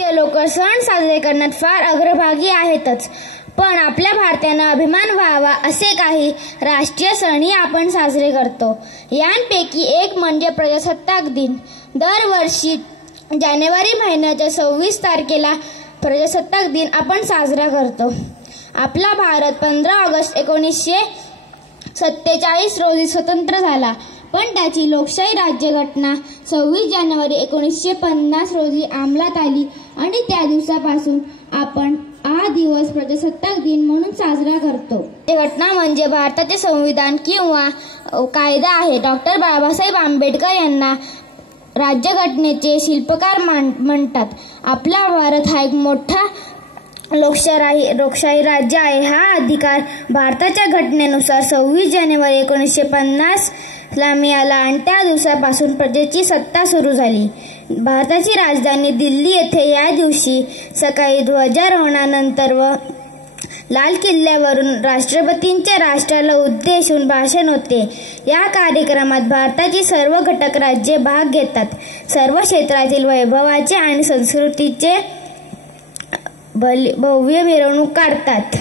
भारतीय लोक सण साजरे करण्यात फार अग्रभागी आहेतच, पण आपल्या भारतीयांना अभिमान व्हावा असे काही राष्ट्रीय सणही आपण साजरे करतो. यांपैकी एक म्हणजे प्रजासत्ताक दिन. दरवर्षी जानेवारी महिन्याच्या 26 तारखेला प्रजासत्ताक दिन आपण साजरा करतो. आपला भारत 15 ऑगस्ट 1947 रोजी स्वतंत्र झाला, पण त्याची लोकशाही राज्यघटना 26 जानेवारी 1950 रोजी अंमलात आली आणि त्या दिवसापासून आपण हा दिवस प्रजासत्ताक दिन म्हणून साजरा करतो. घटना म्हणजे भारताचे संविधान किंवा कायदा आहे. डॉक्टर बाबासाहेब आंबेडकर यांना राज्यघटनेचे शिल्पकार म्हणतात. आपला भारत हा एक मोठा लोकशाही राज्य आहे. हा अधिकार भारताच्या घटनेनुसार 26 जानेवारी 1950 ला मिळाला आणि त्या दिवसापासून प्रजेची सत्ता सुरू झाली. भारताची राजधानी दिल्ली येथे या दिवशी सकाळी ध्वजारोहणानंतर व लाल किल्ल्यावरून राष्ट्रपतींचे राष्ट्राला उद्देशून भाषण होते. या कार्यक्रमात भारताची सर्व घटक राज्ये भाग घेतात. सर्व क्षेत्रातील वैभवाचे आणि संस्कृतीचे भव्य मिरवणूक काढतात.